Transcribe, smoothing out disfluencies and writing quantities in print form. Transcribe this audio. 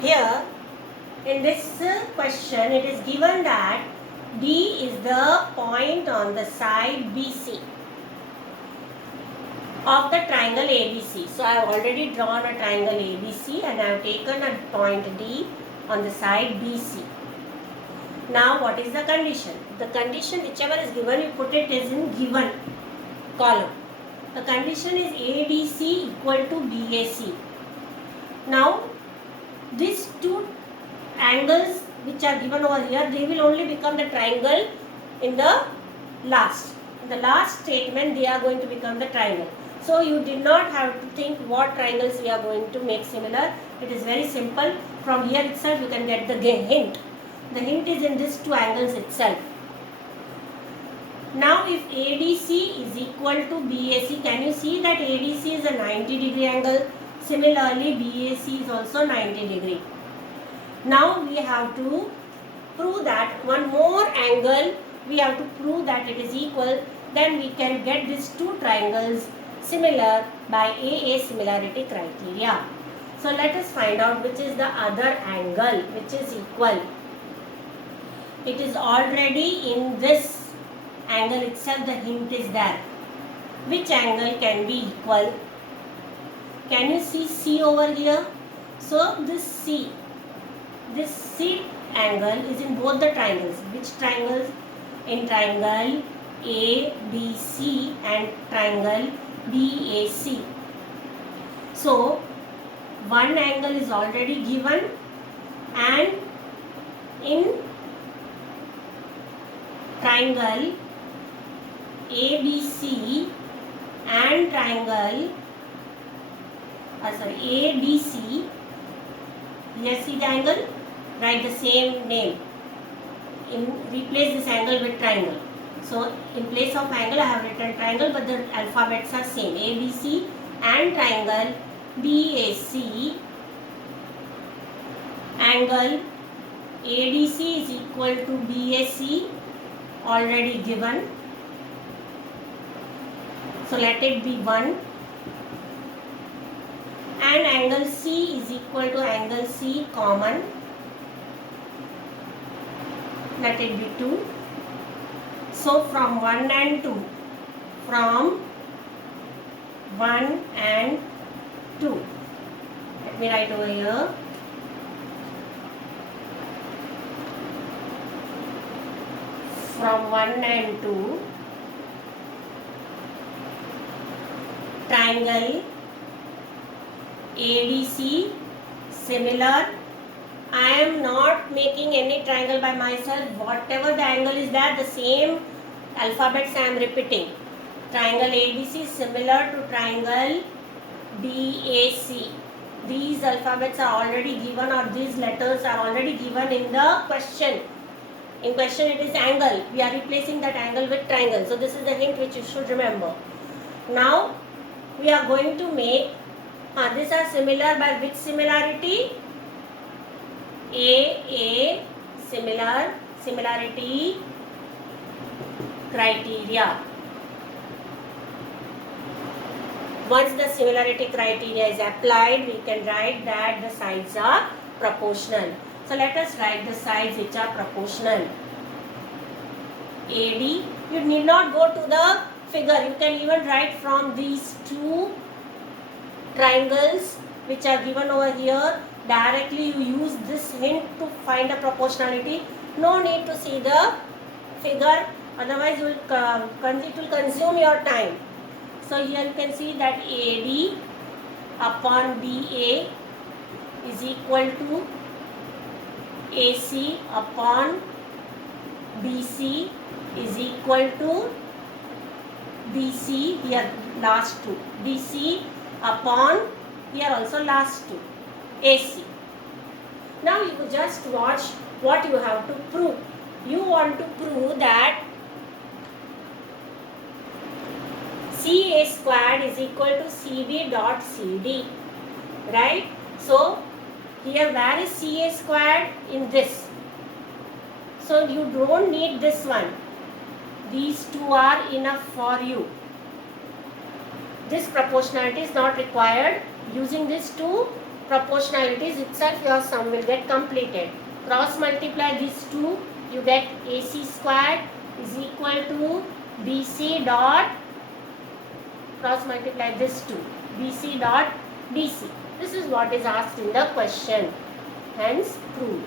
Here in this question it is given that D is the point on the side BC of the triangle ABC. So I have already drawn a triangle ABC and I have taken a point D on the side BC. Now what is the condition? The condition whichever is given, you put it is in given column. The condition is ADC equal to BAC. Now these two angles which are given over here, they will only become the triangle in the last. In the last statement they are going to become the triangle. So you did not have to think what triangles we are going to make similar. It is very simple. From here itself you can get the hint. The hint is in these two angles itself. Now if ADC is equal to BAC, can you see that ADC is a 90-degree angle? Similarly BAC is also 90 degree. Now we have to prove that one more angle, we have to prove that it is equal, then we can get these two triangles similar by AA similarity criteria. So let us find out which is the other angle which is equal. It is already in this angle itself, the hint is there. Which angle can be equal? Can you see C over here? So this C angle is in both the triangles. Which triangles? In triangle ABC and triangle BAC. So one angle is already given, and in triangle ABC and triangle ADC, here see the angle, write the same name, replace this angle with triangle. So in place of angle I have written triangle, but the alphabets are same. ABC and triangle BAC, angle ADC is equal to BAC, already given. So let it be 1. And angle C is equal to angle C common. Let it be 2. So from 1 and 2. From 1 and 2. Let me write over here. From 1 and 2. Triangle ADC similar. I am not making any triangle by myself. Whatever the angle is there, the same alphabets I am repeating. Triangle ADC is similar to triangle BAC. These alphabets are already given, or these letters are already given in the question. In question it is angle. We are replacing that angle with triangle. So this is the hint which you should remember. Now we are going to make these are similar by which similarity? AA similarity criteria. Once the similarity criteria is applied, we can write that the sides are proportional. So let us write the sides which are proportional. AD, you need not go to the figure. You can even write from these two triangles which are given over here. Directly you use this hint to find the proportionality. No need to see the figure, otherwise it will consume your time. So here you can see that AD upon BA is equal to AC upon BC is equal to BC, here last two, BC upon here also last two, AC. Now you just watch what you have to prove. You want to prove that CA squared is equal to CB dot CD, right? So here where is CA squared? In this. So you don't need this one. These two are enough for you. This proportionality is not required. Using these two proportionalities itself your sum will get completed. Cross multiply these two, you get AC squared is equal to BC dot, cross multiply this two, BC dot DC. This is what is asked in the question, hence proved.